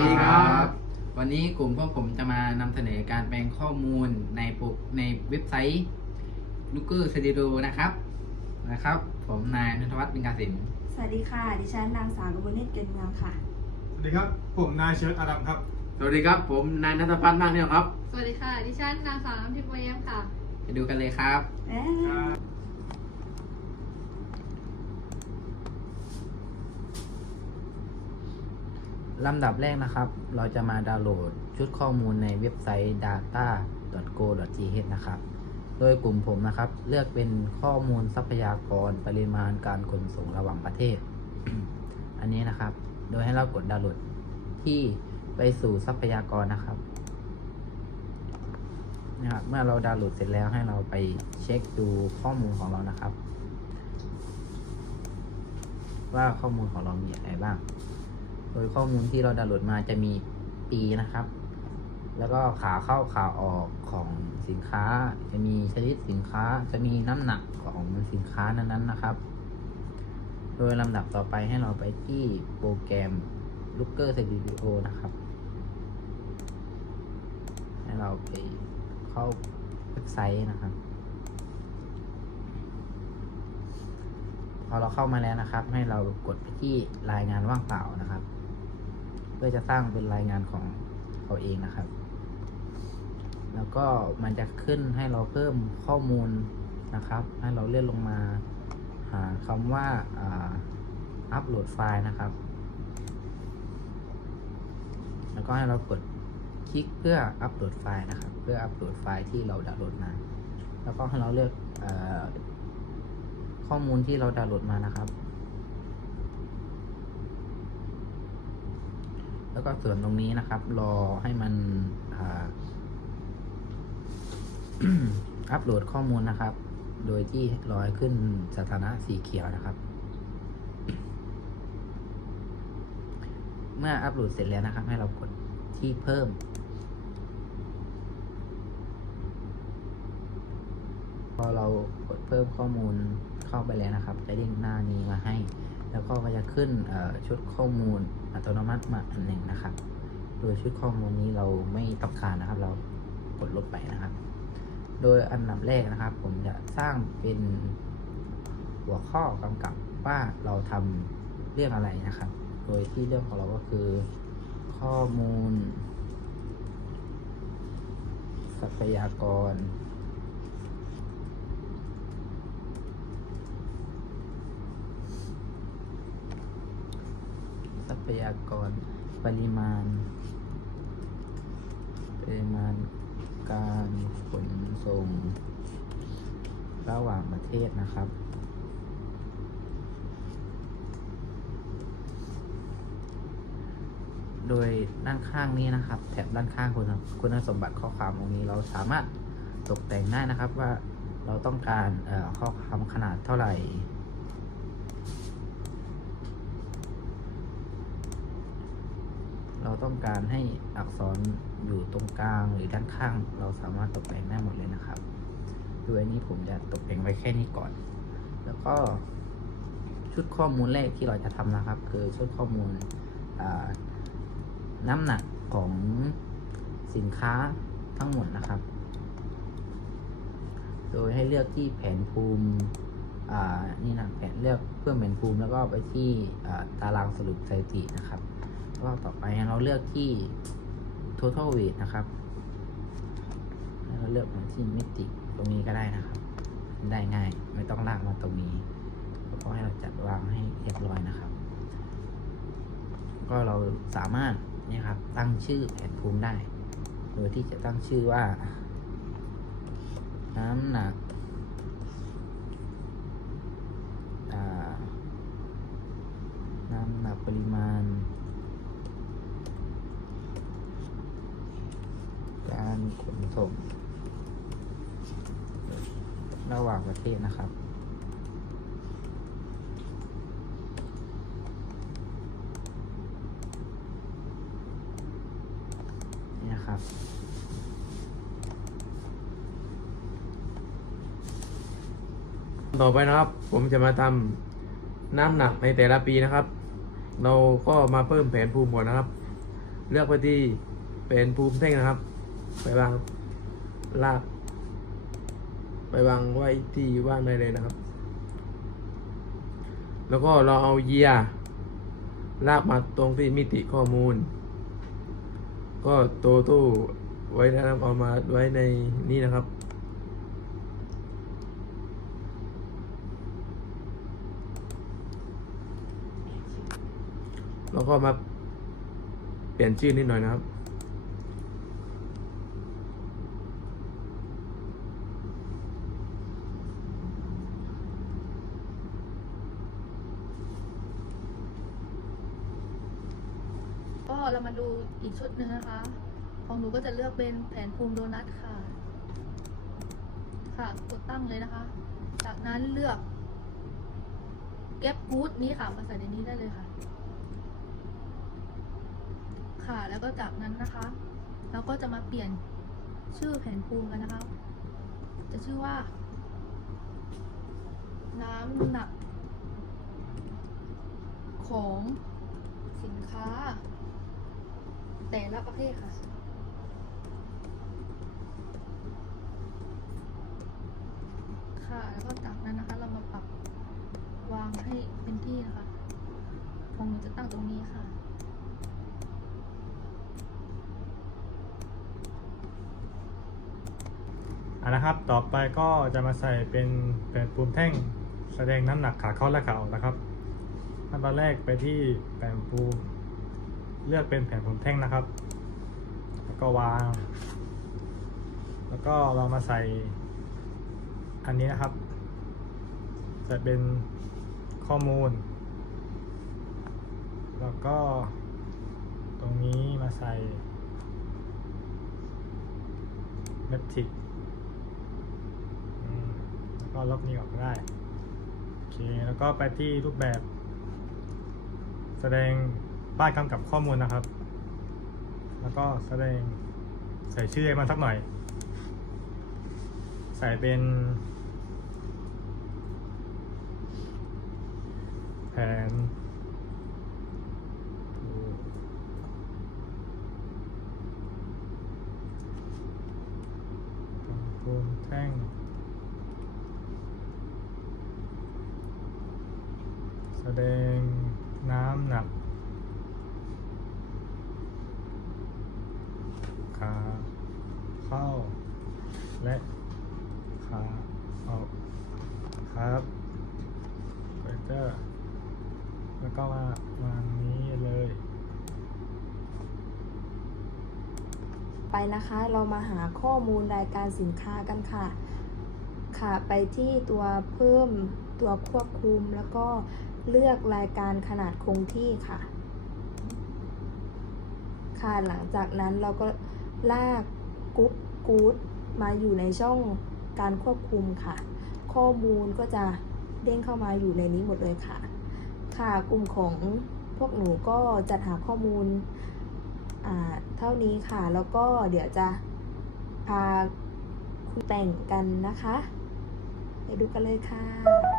ดีครับ วันนี้กลุ่มพวกผมจะมานำเสนอการแปลงข้อมูลในปุกในเว็บไซต์ l o o k e r Studio นะครับนะครับ ผมนายนัทวัฒน์บินกาสินสวัสดีค่ะ ดิฉันนางสาวกมลเนตรเกินเมืองค่ะ สวัสดีครับ ผมนายเชิดอาดัมครับ สวัสดีครับ ผมนายนัทพัฒน์มากเนี่ยครับ สวัสดีค่ะ ดิฉันนางสาวน้ำทิพย์วแย้มค่ะ ไปดูกันเลยครับเอ๊ะ ลำดับแรกนะครับ เราจะมาดาวน์โหลดชุดข้อมูลในเว็บไซต์ data.go.th นะครับ โดยกลุ่มผมนะครับ เลือกเป็นข้อมูลทรัพยากรปริมาณการขนส่งระหว่างประเทศ อันนี้นะครับ โดยให้เรากดดาวน์โหลดที่ไปสู่ทรัพยากรนะครับนะครับ เมื่อเราดาวน์โหลดเสร็จแล้วให้เราไปเช็คดูข้อมูลของเรานะครับ ว่าข้อมูลของเรามีอะไรบ้าง โดยข้อมูลที่เราดาวน์โหลดมาจะมีปีนะครับ แล้วก็ขาเข้าขาออกของสินค้า จะมีชนิดสินค้า จะมีน้ำหนักของสินค้านั้นๆนะครับ โดยลำดับต่อไปให้เราไปที่โปรแกรม Looker Studio นะครับ ให้เราไปเข้าเว็บไซต์นะครับ พอเราเข้ามาแล้วนะครับ ให้เรากดไปที่รายงานว่างเปล่านะครับ พื่อจะสร้างเป็นรายงานของเขาเองนะครับ แล้วก็มันจะขึ้นให้เราเพิ่มข้อมูลนะครับ ให้เราเลื่อนลงมาหาคำว่าอัปโหลดไฟล์นะครับ แล้วก็ให้เรากดคลิกเพื่ออัปโหลดไฟล์นะครับ เพื่ออัปโหลดไฟล์ที่เราดาวน์โหลดมา แล้วก็ให้เราเลือกอข้อมูลที่เราดาวน์โหลดมานะครับ แล้วก็ส่วนตรงนี้นะครับ รอให้มันอัปโหลดข้อมูลนะครับ โดยที่รอให้ขึ้นสถานะสีเขียวนะครับ เมื่ออัปโหลดเสร็จแล้วนะครับ ให้เรากดที่เพิ่มพอเรากดเพิ่มข้อมูลเข้าไปแล้วนะครับจะเด้งหน้านี้มาให้ แล้วก็มันจะขึ้นชุดข้อมูลอัตโนมัติมาอันหนึ่งนะครับ โดยชุดข้อมูลนี้เราไม่ต้องการนะครับ เรากดลบไปนะครับ โดยอันดับแรกนะครับ ผมจะสร้างเป็นหัวข้อกำกับว่าเราทำเรื่องอะไรนะครับ โดยที่เรื่องของเราก็คือ ข้อมูล ทรัพยากร ทรั พยากรปริมาณ ปริมาณการขนส่ง ระหว่างประเทศนะครับ โดยด้านข้างนี้นะครับ แถบด้านข้างคุณคุณสมบัติข้อความตรงนี้เราสามารถตกแต่งได้นะครับว่าเราต้องการข้อความขนาดเท่าไหร่ เราต้องการให้อักษรอยู่ตรงกลางหรือด้านข้าง เราสามารถตกแต่งได้หมดเลยนะครับโดยอันนี้ผมจะตกแต่งไว้แค่นี้ก่อน แล้วก็ชุดข้อมูลแรกที่เราจะทำนะครับ คือชุดข้อมูลน้ำหนักของสินค้าทั้งหมดนะครับ โดยให้เลือกที่แผนภูมินี่นะแผนเลือกเพื่อแผนภูมิแล้วก็ไปที่ตารางสรุปสถิตินะครับ ก็ต่อไปเราเลือกที่ total weight นะครับแล้วเราเลือกมาที่มิติตรงนี้ก็ได้นะครับ ได้ง่ายไม่ต้องลากมาตรงนี้แล้วก็ให้เราจัดวางให้เรียบร้อยนะครับ ก็เราสามารถนี่ครับตั้งชื่อแผนภูมิได้ โดยที่จะตั้งชื่อว่า น้ำหนักน้ำหนักปริมาณ การขนส่ง ระหว่างประเทศนะครับ นี่นะครับต่อไปนะครับ ผมจะมาทำน้ำหนักในแต่ละปีนะครับ เราก็มาเพิ่มแผนภูมิก่อนนะครับ เลือกไปที่เป็นภูมิแท่งนะครับ ไปวางลาก ไปวางไว้ที่ว่างได้เลยนะครับ แล้วก็เราเอาเยียร์ลากมาตรงที่มิติข้อมูล ก็โตโต้ไว้นะครับเอามาไว้ในนี้นะครับแล้วก็มาเปลี่ยนชื่อนิดหน่อยนะครับ ก็ เรามาดูอีกชุดหนึ่งนะคะ ของหนูก็จะเลือกเป็นแผนภูมิโดนัทค่ะ ค่ะ กดตั้งเลยนะคะ จากนั้นเลือกเก็บกูดนี้ค่ะมาใส่ในนี้ได้เลยค่ะ ค่ะ แล้วก็จากนั้นนะคะ เราก็จะมาเปลี่ยนชื่อแผนภูมิกันนะคะ จะชื่อว่า น้ำหนักของสินค้า แต่ละประเภทค่ะ ค่ะ แล้วก็จากนั้นนะคะ เรามาปรับวางให้เป็นที่นะคะของหนูจะตั้งตรงนี้ค่ะอะนะครับ ต่อไปก็จะมาใส่เป็นแผ่นปูมแท่งแสดงน้ำหนักขาเข้าและขาออกนะครับขั้นตอนแรกไปที่แผ่นปูม เลือกเป็นแผ่นปูมแท่งนะครับ แล้วก็วาง แล้วก็เรามาใส่อันนี้นะครับ จะเป็นข้อมูล แล้วก็ตรงนี้มาใส่เมทริกแล้วก็ลบนี้ออกได้ โอเค แล้วก็ไปที่รูปแบบ แสดง ป้ายกำกับข้อมูลนะครับ แล้วก็แสดงใส่ชื่อมันสักหน่อย ใส่เป็นแผนภูมิแท่ง แสดงน้ำหนัก และขาออกครับเเตอร์แล้วก็มาวางนี้เลย ไปนะคะเรามาหาข้อมูลรายการสินค้ากันค่ะ ค่ะไปที่ตัวเพิ่มตัวควบคุมแล้วก็เลือกรายการขนาดคงที่ค่ะ ค่ะหลังจากนั้นเราก็ลากกรุ๊ปกู๊ด มาอยู่ในช่องการควบคุมค่ะ ข้อมูลก็จะเด้งเข้ามาอยู่ในนี้หมดเลยค่ะ ค่ะกลุ่มของพวกหนูก็จัดหาข้อมูลอ่าเท่านี้ค่ะ แล้วก็เดี๋ยวจะพาคุณแต่งกันนะคะ ไปดูกันเลยค่ะ